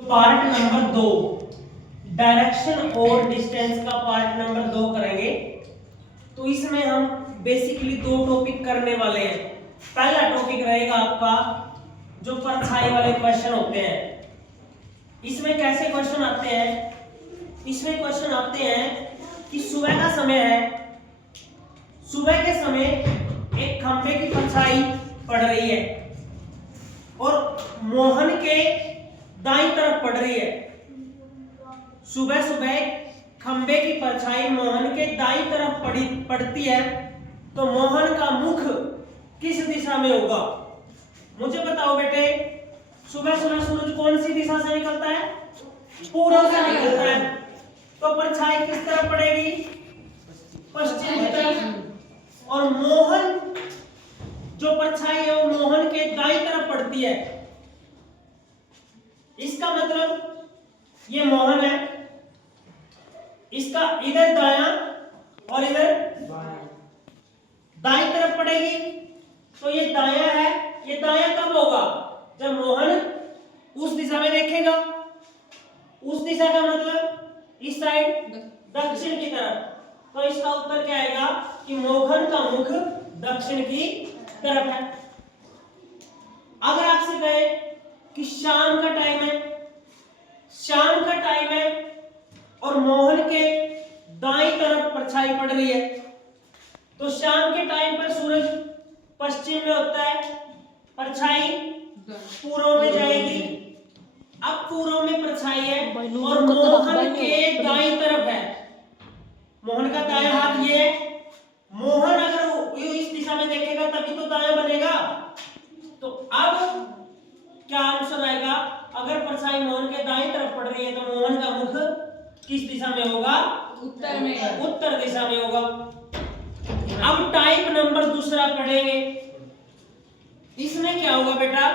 Part number 2 direction और distance का part number 2 करेंगे। तो इसमें हम बेसिकली दो टॉपिक करने वाले हैं। पहला टॉपिक रहेगा आपका जो परछाई वाले क्वेश्चन होते हैं। इसमें कैसे क्वेश्चन आते हैं? इसमें क्वेश्चन आते हैं कि सुबह का समय है, सुबह के समय एक खंबे की परछाई पड़ रही है और मोहन के दाईं तरफ पड़ रही है। सुबह सुबह खंबे की परछाई मोहन के दाईं तरफ पड़ती है, तो मोहन का मुख किस दिशा में होगा? मुझे बताओ बेटे, सुबह सुबह सूरज कौन सी दिशा से निकलता है? पूरब से निकलता है, तो परछाई किस तरफ पड़ेगी? पश्चिम की तरफ। और मोहन जो परछाई है वो मोहन के दाईं तरफ पड़ती है। इसका मतलब ये मोहन है, इसका इधर दायां और इधर दाईं तरफ पड़ेगी, तो ये दायां है। ये दायां कब होगा? जब मोहन उस दिशा में देखेगा। उस दिशा का मतलब इस साइड दक्षिण की तरफ। तो इसका उत्तर क्या आएगा कि मोहन का मुख दक्षिण की तरफ है। अगर आपसे कहे कि शाम का टाइम है, शाम का टाइम है और मोहन के दाईं तरफ परछाई पड़ रही है, तो शाम के टाइम पर सूरज पश्चिम में होता है, परछाई पूर्व में जाएगी। अब पूर्व में परछाई है और मोहन के दाईं तरफ है। मोहन का दायां हाथ ये है। मोहन अगर इस दिशा में देखेगा तभी तो दायां बनेगा। तो अब क्या आंसर आएगा? अगर परछाई मोहन के दाईं तरफ पड़ रही है तो मोहन का मुख किस दिशा में होगा? उत्तर में। उत्तर दिशा में होगा। अब टाइप नंबर दूसरा पढ़ेंगे। इसमें क्या होगा बेटा?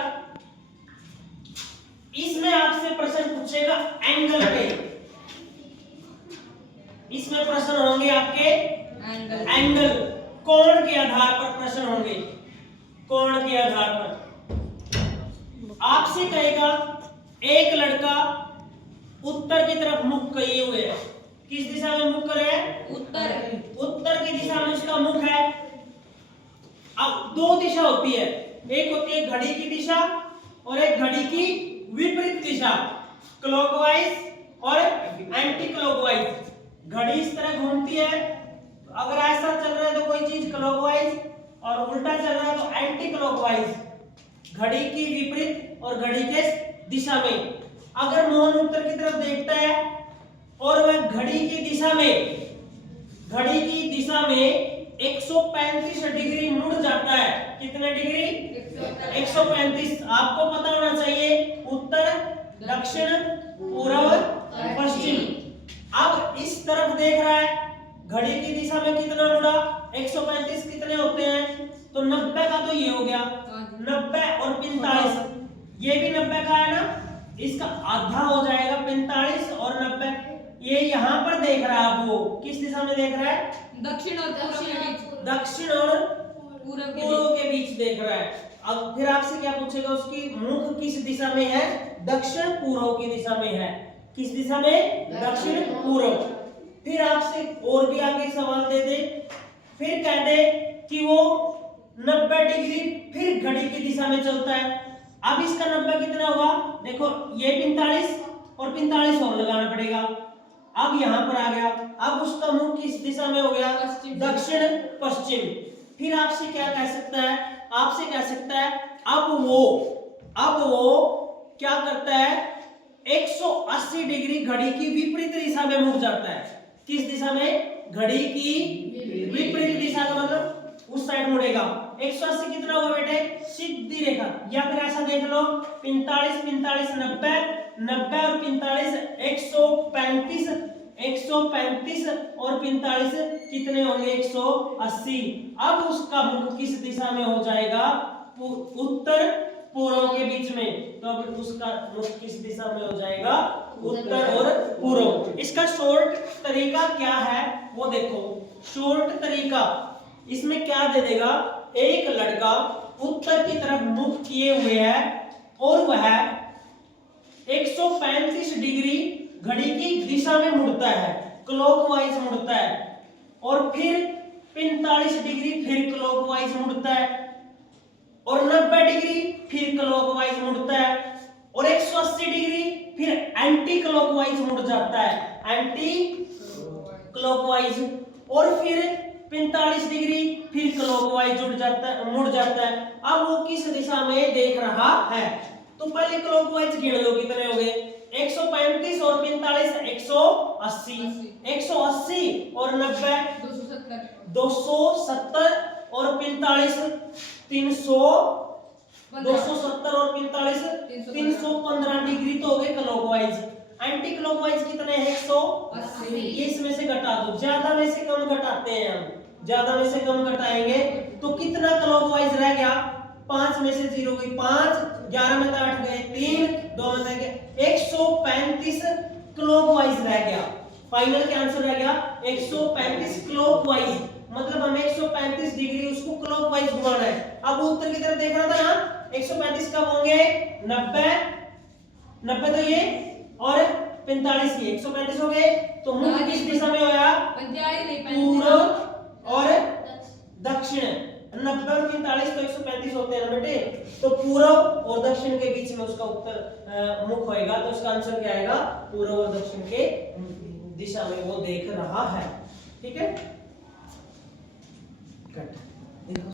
इसमें आपसे प्रश्न पूछेगा एंगल पे। इसमें प्रश्न होंगे आपके एंगल, कोण के आधार पर प्रश्न होंगे। कोण के आधार पर आपसे कहेगा एक लड़का उत्तर की तरफ मुख किए हुए है। किस दिशा में मुख कर रहा है? उत्तर। उत्तर की दिशा में उसका मुख है। अब दो दिशा होती है, एक होती है घड़ी की दिशा और एक घड़ी की विपरीत दिशा, क्लॉकवाइज और एंटी क्लॉकवाइज। घड़ी इस तरह घूमती है, अगर ऐसा चल रहा है तो कोई चीज क्लॉकवाइज और उल्टा चल रहा है तो एंटी क्लॉकवाइज, घड़ी की विपरीत और घड़ी के दिशा में। अगर मोहन उत्तर की तरफ देखता है और वह घड़ी की दिशा में 135 डिग्री मुड़ जाता है। कितने डिग्री? 135। आपको पता होना चाहिए उत्तर, दक्षिण, पूर्व, पश्चिम। अब इस तरफ देख रहा है, घड़ी की दिशा में कितना मुड़ा? 135 कितने होते हैं? तो 90 का तो ये हो गया, 90 और 45, ये भी 90 का है ना, इसका आधा हो जाएगा 45 और 90। ये यहाँ पर देख रहा है, वो किस दिशा में देख रहा है? दक्षिण और पूर्व के बीच। दक्षिण और पूर्व के बीच देख रहा है। अब फिर आपसे क्या पूछेगा? उसकी मुख किस दिशा में है? दक्षिण पूर्व की दिशा में है। किस दिशा में? दक्षिण पूर्व। फिर आपसे और भी आगे सवाल दे दे, फिर कह दे कि वो 90 डिग्री फिर घड़ी की दिशा में चलता है। अब इसका 90 कितना होगा? देखो ये 45 और 45 और लगाना पड़ेगा। अब यहाँ पर आ गया। अब उसका मुख किस दिशा में हो गया? दक्षिण पश्चिम। फिर आपसे क्या कह सकता है? आपसे कह सकता है अब वो क्या करता है? 180 डिग्री घड़ी की विपरीत दिशा में मुड़ जाता है। किस दिशा में? घड़ी की विपरीत दिशा का मतलब उस साइड मुड़ेगा। 180 कितना होगा बेटे? सीधी रेखा। या फिर ऐसा देख लो 45 45 90 90 और 45 135 135 और 45 कितने होंगे? 180। अब उसका मुख किस दिशा में हो जाएगा? उत्तर पूर्व के बीच में। तो अब उसका मुख किस दिशा में हो जाएगा? उत्तर और पूर्व। इसका शॉर्ट तरीका क्या है वो देखो। शॉर्ट तरीका इसमें क्या दे देगा? एक लड़का उत्तर की तरफ मुख किए हुए है और वह 135 डिग्री घड़ी की दिशा में मुड़ता है, क्लॉकवाइज मुड़ता है, और फिर 45 डिग्री फिर क्लॉकवाइज मुड़ता है, और 90 डिग्री फिर क्लॉकवाइज मुड़ता है, और 180 डिग्री फिर एंटी क्लॉकवाइज मुड़ जाता है, एंटी क्लॉकवाइज, और फिर 45 डिग्री फिर क्लॉकवाइज मुड़ जाता है। अब वो किस दिशा में देख रहा है? तो पहले क्लॉकवाइज गिन लो कितने हो गए, 135 और 45 180, 180 और 90 270 और 45 300, 270 और 45 315 डिग्री तो हो गए क्लॉकवाइज। एंटी क्लॉकवाइज कितने हैं? 180। ये इसमें से घटा दो, ज्यादा में से कम घटाते हैं हम, ज्यादा में से कम घटाएंगे तो कितना क्लॉकवाइज रह गया? 5 में से 0 गई 5, 11 में 8 गए 3, 2 में 3 गए 135 क्लॉकवाइज रह गया। फाइनल क्या आंसर रह गया? 135 क्लॉकवाइज, मतलब हमें 135 डिग्री उसको क्लॉकवाइज घुमाना है। अब उत्तर की तरफ देखना था ना, 135 कब होंगे? 90 तो ये और 45 ये 135 हो गए, तो मुख किस दिशा में होया? पूर्व और दक्षिण। 90 और 45 तो 135 होते हैं ना बेटे, तो पूर्व और दक्षिण के बीच में उसका उत्तर मुख होएगा, तो उसका आंसर क्या आएगा? पूर्व और दक्षिण के दिशा में वो देख रहा है। ठीक है। कट।